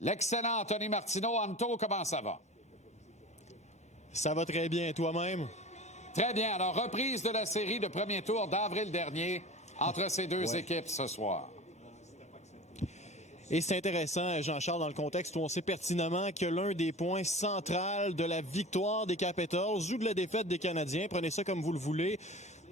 L'excellent Anthony Martineau. Anto, comment ça va? Ça va très bien, toi-même? Très bien. Alors, reprise de la série de premier tour d'avril dernier entre ces deux équipes ce soir. Et c'est intéressant, Jean-Charles, dans le contexte où on sait pertinemment que l'un des points centraux de la victoire des Capitals ou de la défaite des Canadiens, prenez ça comme vous le voulez,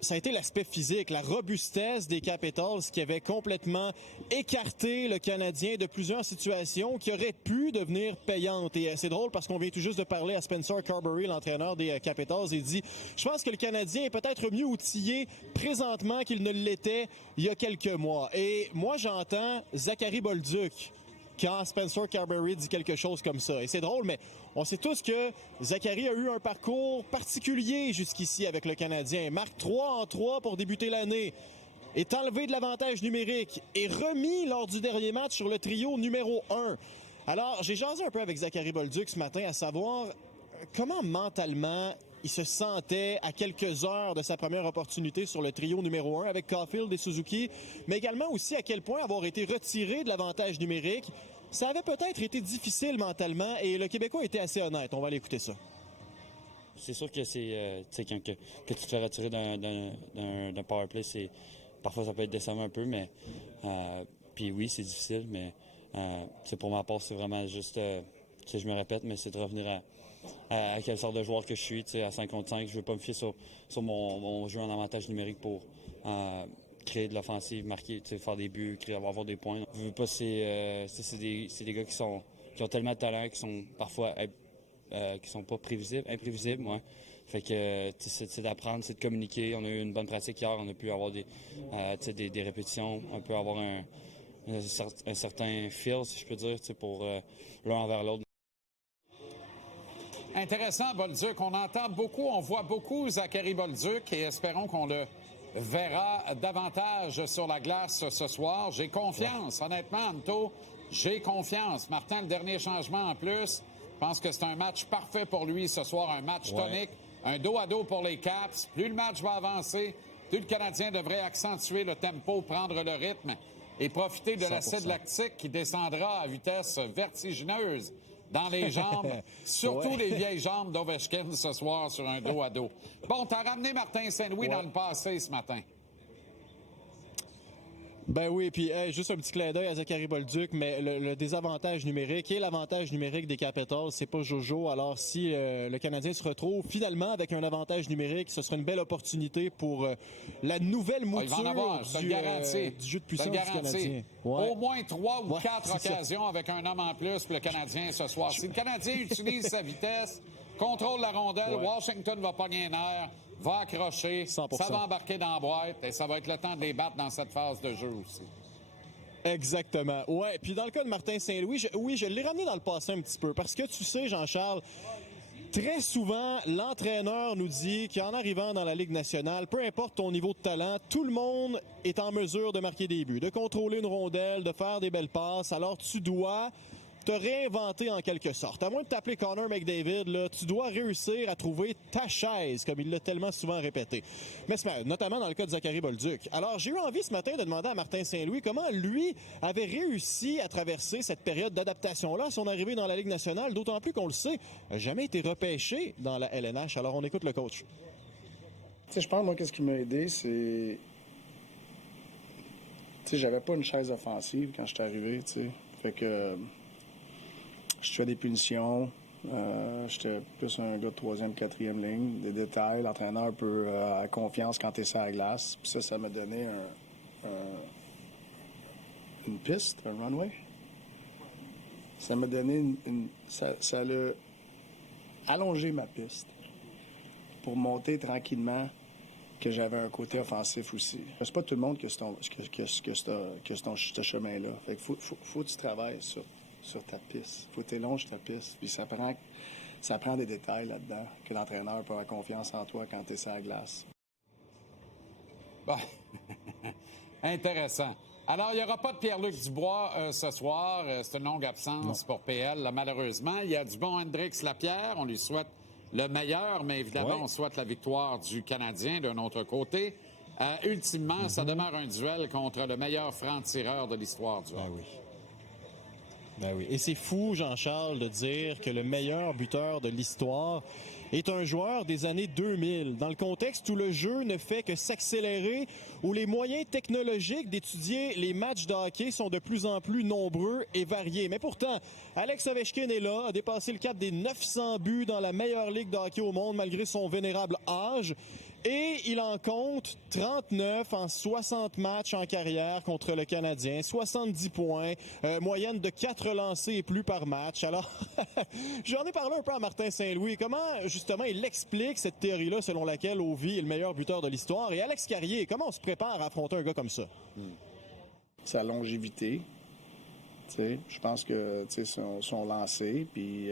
ça a été l'aspect physique, la robustesse des Capitals qui avait complètement écarté le Canadien de plusieurs situations qui auraient pu devenir payantes. Et c'est drôle parce qu'on vient tout juste de parler à Spencer Carbery, l'entraîneur des Capitals, et dit « Je pense que le Canadien est peut-être mieux outillé présentement qu'il ne l'était il y a quelques mois. » Et moi, j'entends Zachary Bolduc quand Spencer Carbery dit quelque chose comme ça. Et c'est drôle, mais on sait tous que Zachary a eu un parcours particulier jusqu'ici avec le Canadien. Marque 3 en 3 pour débuter l'année. Est enlevé de l'avantage numérique et remis lors du dernier match sur le trio numéro 1. Alors, j'ai jasé un peu avec Zachary Bolduc ce matin à savoir comment mentalement il se sentait à quelques heures de sa première opportunité sur le trio numéro 1 avec Caulfield et Suzuki, mais également aussi à quel point avoir été retiré de l'avantage numérique, ça avait peut-être été difficile mentalement et le Québécois était assez honnête. On va aller écouter ça. C'est sûr que c'est quand que tu te fais retirer d'un powerplay, parfois ça peut être décevant un peu, mais puis oui, c'est difficile, mais pour ma part, c'est vraiment juste, je me répète, mais c'est de revenir à quelle sorte de joueur que je suis, à 5 contre 5. Je ne veux pas me fier sur mon jeu en avantage numérique pour créer de l'offensive, marquer, faire des buts, avoir des points. Je veux pas, c'est des gars qui ont tellement de talent, qui sont parfois qui sont pas imprévisibles, moi. Fait que c'est d'apprendre, c'est de communiquer. On a eu une bonne pratique hier, on a pu avoir des répétitions, on peut avoir un certain feel, si je peux dire, pour l'un envers l'autre. Intéressant, Bolduc. On entend beaucoup, on voit beaucoup Zachary Bolduc et espérons qu'on le verra davantage sur la glace ce soir. J'ai confiance, honnêtement, Anto, j'ai confiance. Martin, le dernier changement en plus, je pense que c'est un match parfait pour lui ce soir, un match tonique, un dos à dos pour les Caps. Plus le match va avancer, plus le Canadien devrait accentuer le tempo, prendre le rythme et profiter de 100%. L'acide lactique qui descendra à vitesse vertigineuse dans les jambes, surtout les vieilles jambes d'Ovechkin ce soir sur un dos à dos. Bon, t'as ramené Martin Saint-Louis dans le passé ce matin. Ben oui, puis juste un petit clin d'œil à Zachary Bolduc, mais le désavantage numérique et l'avantage numérique des Capitals, c'est pas Jojo. Alors si le Canadien se retrouve finalement avec un avantage numérique, ce sera une belle opportunité pour la nouvelle mouture du jeu de puissance du Canadien. Au moins 3 ou 4 occasions avec un homme en plus pour le Canadien ce soir. Si le Canadien utilise sa vitesse, contrôle la rondelle, Washington va pogner un air, va accrocher, 100%. Ça va embarquer dans la boîte et ça va être le temps de les battre dans cette phase de jeu aussi. Exactement. Ouais, puis dans le cas de Martin Saint-Louis, je l'ai ramené dans le passé un petit peu parce que tu sais, Jean-Charles, très souvent, l'entraîneur nous dit qu'en arrivant dans la Ligue nationale, peu importe ton niveau de talent, tout le monde est en mesure de marquer des buts, de contrôler une rondelle, de faire des belles passes. Alors tu dois te réinventer en quelque sorte. À moins de t'appeler Connor McDavid, là, tu dois réussir à trouver ta chaise, comme il l'a tellement souvent répété. Mais notamment dans le cas de Zachary Bolduc. Alors, j'ai eu envie ce matin de demander à Martin Saint-Louis comment lui avait réussi à traverser cette période d'adaptation-là à son arrivée dans la Ligue nationale, d'autant plus qu'on le sait, n'a jamais été repêché dans la LNH. Alors, on écoute le coach. Tu sais, je pense, moi, qu'est-ce qui m'a aidé, c'est... Tu sais, j'avais pas une chaise offensive quand je suis arrivé, tu sais. Fait que... Je fais des punitions. J'étais plus un gars de 3e, 4e ligne. Des détails. L'entraîneur peut avoir confiance quand tu es sur la glace. Puis ça m'a donné une piste, un runway. Ça m'a donné ça a allongé ma piste pour monter tranquillement que j'avais un côté offensif aussi. C'est pas tout le monde qui a ce chemin-là. Fait que faut que tu travailles sur ta piste. Faut que tu élonges ta piste. Puis ça prend des détails là-dedans, que l'entraîneur peut avoir confiance en toi quand tu es sur la glace. Bon. Intéressant. Alors, il n'y aura pas de Pierre-Luc Dubois ce soir. C'est une longue absence pour PL, là, malheureusement. Il y a du bon Hendrix Lapierre. On lui souhaite le meilleur, mais évidemment, on souhaite la victoire du Canadien d'un autre côté. Ultimement, ça demeure un duel contre le meilleur franc-tireur de l'histoire du hockey. Oui. Ben oui. Et c'est fou, Jean-Charles, de dire que le meilleur buteur de l'histoire est un joueur des années 2000, dans le contexte où le jeu ne fait que s'accélérer, où les moyens technologiques d'étudier les matchs de hockey sont de plus en plus nombreux et variés. Mais pourtant, Alex Ovechkin est là, a dépassé le cap des 900 buts dans la meilleure ligue de hockey au monde malgré son vénérable âge. Et il en compte 39 en 60 matchs en carrière contre le Canadien, 70 points, moyenne de 4 lancés et plus par match. Alors, j'en ai parlé un peu à Martin Saint-Louis. Comment, justement, il explique cette théorie-là selon laquelle Ovi est le meilleur buteur de l'histoire? Et Alex Carrier, comment on se prépare à affronter un gars comme ça? Sa longévité. Je pense que son lancer, puis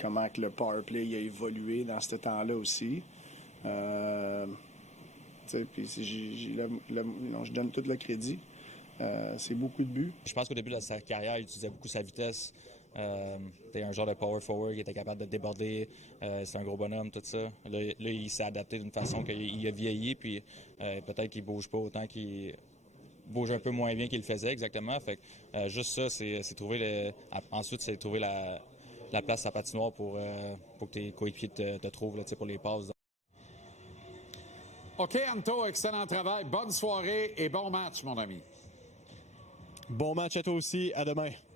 comment que le power play a évolué dans ce temps-là aussi. Puis je donne tout le crédit. C'est beaucoup de buts. Je pense qu'au début de sa carrière, il utilisait beaucoup sa vitesse. C'était un genre de power forward qui était capable de déborder. C'est un gros bonhomme, tout ça. Là il s'est adapté d'une façon qu'il a vieilli, puis peut-être qu'il bouge pas autant qu'il bouge un peu moins bien qu'il le faisait exactement. Fait que, juste ça, c'est trouver ensuite, c'est trouver la place à sa patinoire pour que tes coéquipiers te trouvent là, pour les passes. OK, Anto, excellent travail. Bonne soirée et bon match, mon ami. Bon match à toi aussi. À demain.